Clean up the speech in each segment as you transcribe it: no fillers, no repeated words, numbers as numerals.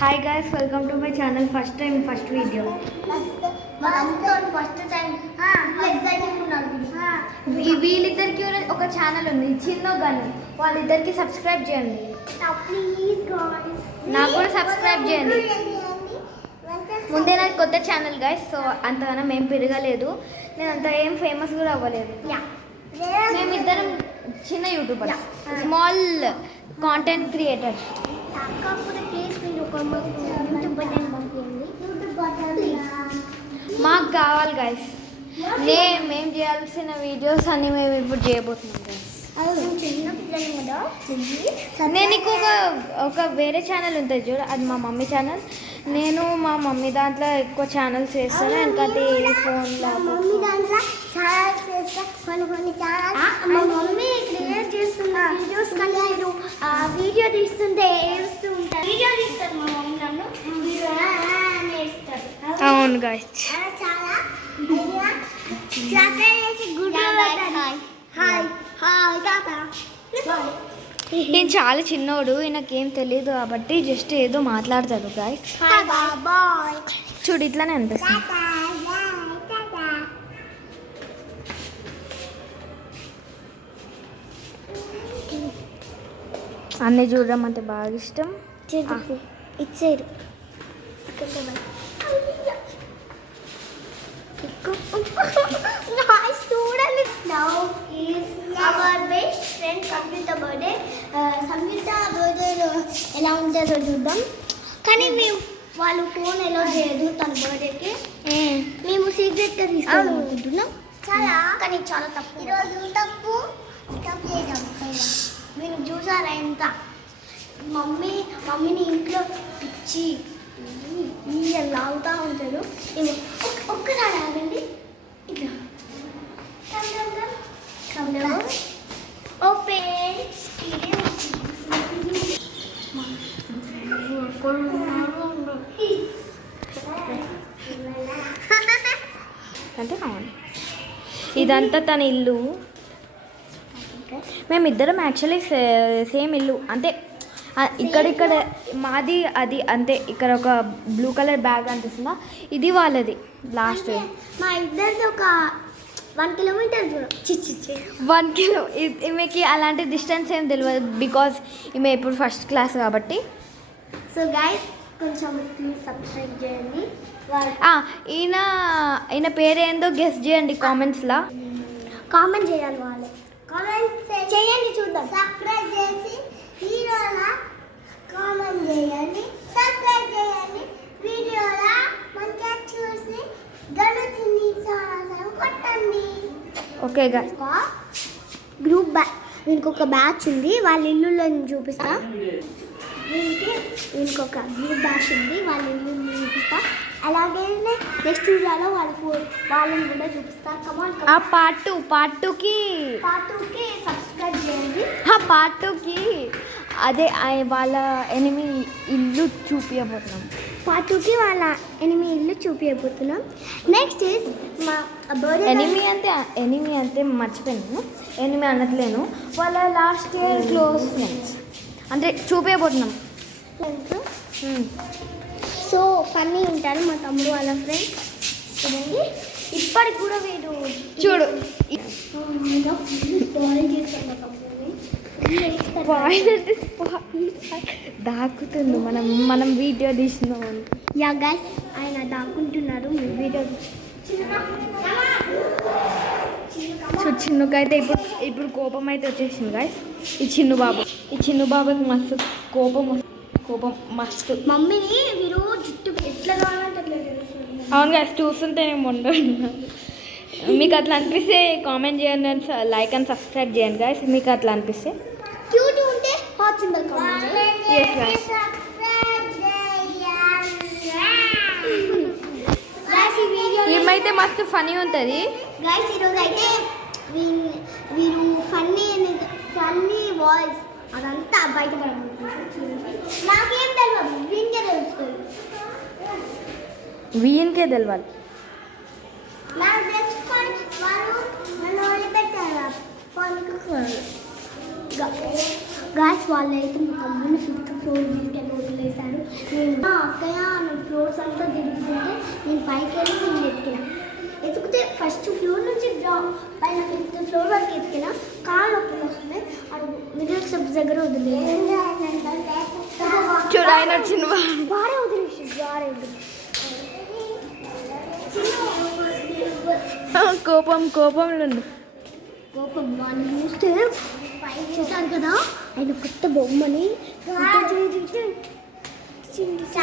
Hi guys, welcome to my channel. First video. వీళ్ళిద్దరికి ఒక channel ఉంది, చిన్న గని. వాళ్ళిద్దరికి సబ్స్క్రైబ్ చేయండి. నాకు కూడా సబ్స్క్రైబ్ చేయండి. ముందే నాకు కొత్త ఛానల్ గైస్, సో అంతగానో మేము పెరగలేదు, నేను అంత ఏం ఫేమస్ కూడా అవ్వలేదు. మేమిద్దరం చిన్న యూట్యూబర్, స్మాల్ కాంటెంట్ క్రియేటర్స్. మాకు కావాలి గైస్, మేము చేయాల్సిన వీడియోస్ అన్ని మేము ఇప్పుడు చేయబోతున్నాం గైస్. నేను నీకు ఒక వేరే ఛానల్ ఉంటుంది చూడు, అది మా మమ్మీ ఛానల్. నేను మా మమ్మీ దాంట్లో ఎక్కువ ఛానల్స్ చేస్తాను, ఎందుకంటే ఫోన్లో మమ్మీ దాంట్లో ఛానల్స్ చేస్తా. కొన్ని ఛానల్స్ మా మమ్మీ క్రియేట్ చేస్తున్న వీడియోస్ కన్నా మీరు వీడియో తీస్తుంటే ఏడుస్తూ ఉంటారు. వీడియో తీస్తారు మా మమ్మీ నన్ను, అవును గాయస్. చాలా నేను చాలా చిన్నోడు, ఈయనకేం తెలియదు కాబట్టి జస్ట్ ఏదో మాట్లాడతాడు గాయస్. చూడు ఇట్లానే అనిపిస్తుంది. అన్నీ చూడడం అంటే బాగా ఇష్టం. ఇచ్చేరు సంగీత బర్త్డే ఎలా ఉంటుందో చూద్దాం. కానీ మేము వాళ్ళు ఫోన్ ఎలా చేయదు తన బర్త్డేకి, మేము సీక్రెట్గా తీసుకోవాలనుకుంటున్నాం. చాలా కానీ చాలా తప్పు. ఈరోజు తప్పు చేసాం. మీరు చూసారా ఎంత మమ్మీని ఇంట్లో పిచ్చి లాగుతూ ఉంటారు. నేను ఒక్కసారి ఆగండి, ఇట్లా అంటే అవును, ఇదంతా తన ఇల్లు. మేమిద్దరం యాక్చువల్లీ సేమ్ ఇల్లు, అంటే ఇక్కడ మాది అది అంతే. ఇక్కడ ఒక బ్లూ కలర్ బ్యాగ్ అనిపిస్తుందా, ఇది వాళ్ళది. లాస్ట్ మా ఇద్దరిది ఒక 1 కిలోమీటర్ దూరం. 1 కిలో. ఈమెకి అలాంటి డిస్టెన్స్ ఏం తెలియదు, బికాజ్ ఈమె ఇప్పుడు ఫస్ట్ క్లాస్ కాబట్టి. సో గైస్ కొంచెం ప్లీజ్ సబ్స్క్రైబ్ చేయండి. ఈయన పేరేందో గెస్ చేయండి కామెంట్స్లో. కామెంట్ చేయాలి వాళ్ళు, కామెంట్ చేయండి చూద్దాం. సబ్స్క్రైబ్ చేసి వీడియోలా కామెంట్ చేయండి, సబ్స్క్రైబ్ చేయండి. వీడియోలా మంచిగా చూసి గణతిని కొట్టండి. ఓకే గాయ్స్, గ్రూప్ వీనికి ఒక బ్యాచ్ ఉంది, వాళ్ళ ఇల్లులో చూపిస్తా. వీనికి ఒక గ్రూప్ బ్యాచ్ ఉంది, వాళ్ళ ఇల్లు చూపిస్తా. అలాగే నెక్స్ట్ వీడియోలో వాళ్ళని కూడా చూపిస్తా. ఆ పార్ట్ టూకి సబ్స్క్రైబ్ చేయండి. పార్ట్ టూకి అదే వాళ్ళ ఎనిమి ఇల్లు చూపించబోతున్నాం. పార్ట్ టూకి వాళ్ళ ఎనిమి ఇల్లు చూపించబోతున్నాం. నెక్స్ట్ ఇస్ మా ఎనిమి అంటే మర్చిపోయాను, ఎనిమి అనట్లేను. వాళ్ళ లాస్ట్ ఇయర్ క్లోజ్ ఫ్రెండ్స్ అంటే చూపించబోతున్నాం. సో ఫన్నీ ఉంటారు మా తమ్ముడు వాళ్ళ ఫ్రెండ్స్. చూడండి ఇప్పటికి కూడా వీడు చూడు దాక్కుతుంది. మనం వీడియో తీసినాం. యా గైస్, ఆయన దాక్కుంటున్నారు వీడియో. చిన్నుకైతే ఇప్పుడు కోపం అయితే వచ్చేసింది గైస్. ఈ చిన్ను బాబుకి మస్తు కోపం మస్తు. మమ్మీని వీరు జుట్టు ఎట్లా కావాలంటే. అవును గైస్, చూస్తుంటే నేను ఉండను. మీకు అట్లా అనిపిస్తే కామెంట్ చేయండి, లైక్ అండ్ సబ్స్క్రైబ్ చేయండి గైస్. మీకు అట్లా అనిపిస్తే క్యూట్ ఉంటే హాట్ సింబల్ కామెంట్ చేయండి. ఏమైతే మస్తు ఫనీ ఉంటుంది గైస్. ఈరోజు అయితే వీరు ఫన్నీ వాయిస్ అదంతా బయటపడబోతుంది. నాకేం తెలియదు, వీనికే తెలుస్తుంది. వీనికే తెలియాలి. నాకు తెచ్చుకొని వాళ్ళు నన్ను వదిలిపెట్టారు. గాయస్ వాళ్ళైతే మా తమ్ముడిని 5th ఫ్లోర్ తీసుకెళ్ళి వదిలేశారు. నేను అక్కయ్య ఫ్లోర్స్ అంతా తిరుగుతుంటే నేను పైకి వెళ్ళి నేను ఎతికితే ఫస్ట్ ఫ్లోర్ నుంచి పైన 5th ఫ్లోర్ వరకు ఎతికిన కాళ్ళు నొప్పులు వస్తున్నాయి. అది మిడిల్ స్టెప్స్ దగ్గర వదిలే చూడు ఆయన వచ్చింది వారే వదిలేసి కోపంలో కోపం వాళ్ళు చూస్తారు కదా ఆయన కొత్త బొమ్మని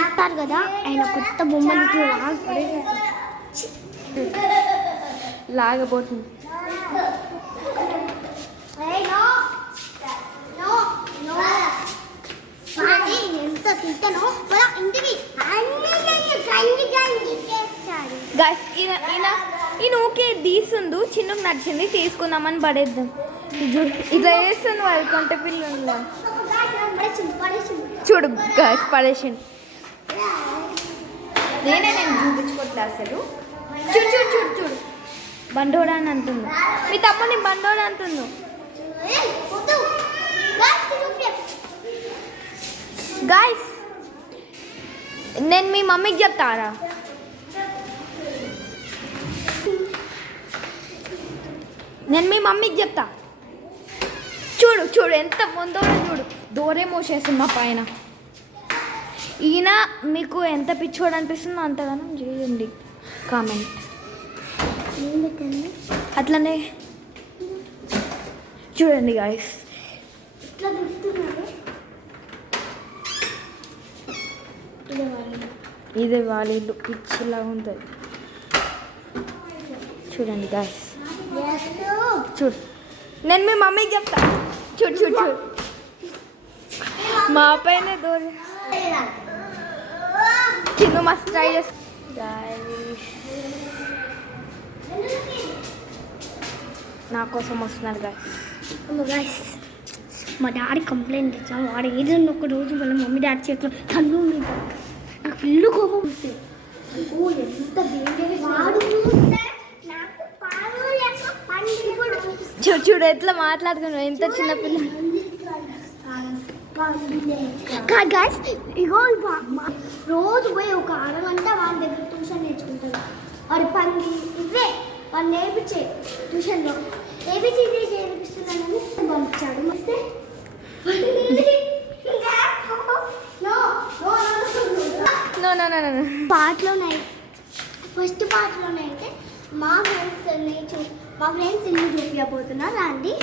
చేస్తారు కదా ఆయన కొత్త బొమ్మని లాగబోతుంది. ఎంత తింటానో ఇంటికి ఈయన ఓకే తీస్తుండు చిన్నకు నచ్చింది తీసుకుందామని పడేద్దాం. ఇట్లా వేస్తుంది వాళ్ళు కొంట పిల్లలు చూడు గాయస్ పడేసిండు. నేను చూపించుకోవట్లే అసలు. చూడు చూడు చూడు చూడు బండోడా అని అంటుండు. మీ తమ్ముని బండోడా అంటుండు. గాయస్ నేను మీ మమ్మీకి చెప్తారా? నేను మీ మమ్మీకి చెప్తా. చూడు చూడు ఎంత ముందో చూడు దూరే మోసేస్తుంది మా పైన. ఈయన మీకు ఎంత పిచ్చోడు అనిపిస్తుందో అంతగానం చేయండి కామెంట్. అట్లనే చూడండి గాయస్ ఇదే వాళ్ళ ఇల్లు పిచ్చిలా ఉంటుంది. చూడండి గాయస్ చూడు నేను మీ మమ్మీకి చెప్తా. చూడు చూడు చూడు మా పైన దూరం చిన్న మస్తు ట్రై చేస్తా. నా కోసం వస్తున్నారు గాయస్. మా డాడీ కంప్లైంట్ ఇచ్చాం. వాడు ఏదైనా ఒక రోజు వాళ్ళ మమ్మీ డాడీ చేతిలో తన్ను మీద నాకు ఫుల్ కోపం వస్తుంది. చూడు చూడు ఎట్లా మాట్లాడుతున్నావు ఎంత చిన్నపిల్ల. గాయస్ ఇగో రోజు పోయి ఒక అరగంట వాళ్ళ దగ్గర ట్యూషన్ నేర్చుకుంటాడు. వాడి పని ఇవే వాళ్ళు నేర్పించే ట్యూషన్లో ఏబిసిడి నేర్పిస్తున్నానని పంపించాడు. వస్తే పాటలోనే ఫస్ట్ పాటలోనే అయితే మా ఫ్రెండ్స్ ఇల్లు చూపించబోతున్నారు అండి.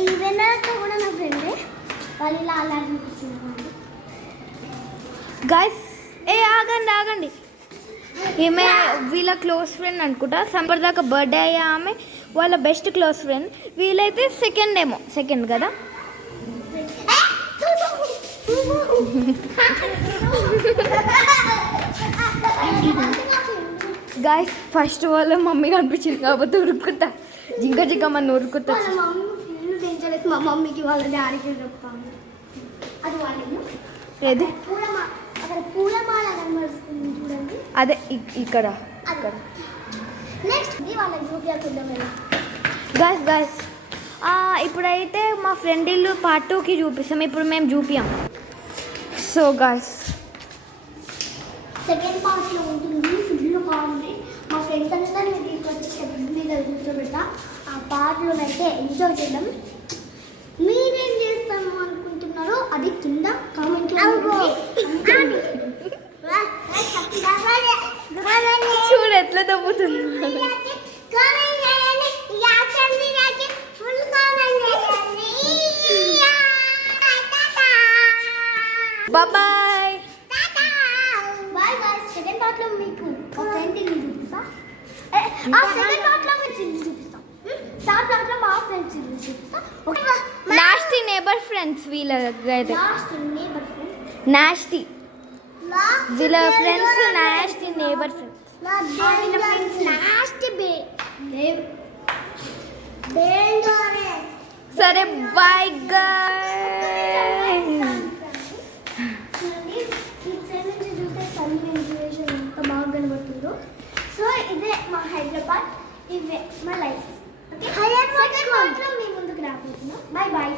ఈ వెనక కూడా నా ఫ్రెండే వాళ్ళు ఇలా అలా చూపిస్తున్నారు. గాయస్ ఆగండి ఈమె వీళ్ళ క్లోజ్ ఫ్రెండ్ అనుకుంటా. సంపర్దాకా బర్త్డే అయ్యా ఆమె వాళ్ళ బెస్ట్ క్లోజ్ ఫ్రెండ్. వీళ్ళైతే సెకండ్ కదా. గాయస్ ఫస్ట్ వాళ్ళ మమ్మీ కనిపించింది కాబట్టి ఉరుక్కుంటా జింక మన ఉరుక్కుంటా. మా మమ్మీకి వాళ్ళ డాడీకి చెప్తాను. అది వాళ్ళు ఏది అక్కడ పూలమాల కనబడుతుంది చూడండి. అదే ఇక్కడ నెక్స్ట్ వాళ్ళకి చూపించుకుందాం. గాయస్ ఇప్పుడైతే మా ఫ్రెండ్ ఇల్లు పార్ట్ 2కి చూపిస్తాం. ఇప్పుడు మేము చూపిస్తాం. సో గాయస్ సెకండ్ పార్ట్లో ఉంటుంది. ఫుల్ బాగుంది. మా ఫ్రెండ్స్ అందరూ మీరు తీసుకొచ్చి స్టెప్ మీద కూర్చోబెట్టా. ఆ పార్ట్లోనైతే ఎంజాయ్ చేద్దాం. మీరేం చేస్తాము అనుకుంటున్నారో అది కింద కామెంట్లో చూడు ఎట్లా తగ్గుతుంది. బాయ్ సెకండ్ పార్ట్లో మీకు ఫ్రెండ్ ఇల్లు చూపిస్తా. సెకండ్ పార్ట్లో మీరు ఇల్లు చూపిస్తాం. థర్డ్ పార్ట్లో మా ఫ్రెండ్స్ ఇల్లు చూపిస్తా. నాస్టీ నేబర్ ఫ్రెండ్స్ వీళ్ళ నాస్టీ వీళ్ళ ఫ్రెండ్స్ నాస్టీ నేబర్ ఫ్రెండ్స్. సరే బాయ్ ఎంత బాగా కనబడుతుందో. సో ఇదే మా హైదరాబాద్, ఇవే మా లైఫ్. ఓకే, మీ ముందుకు రాబోతున్నాం. Bye bye.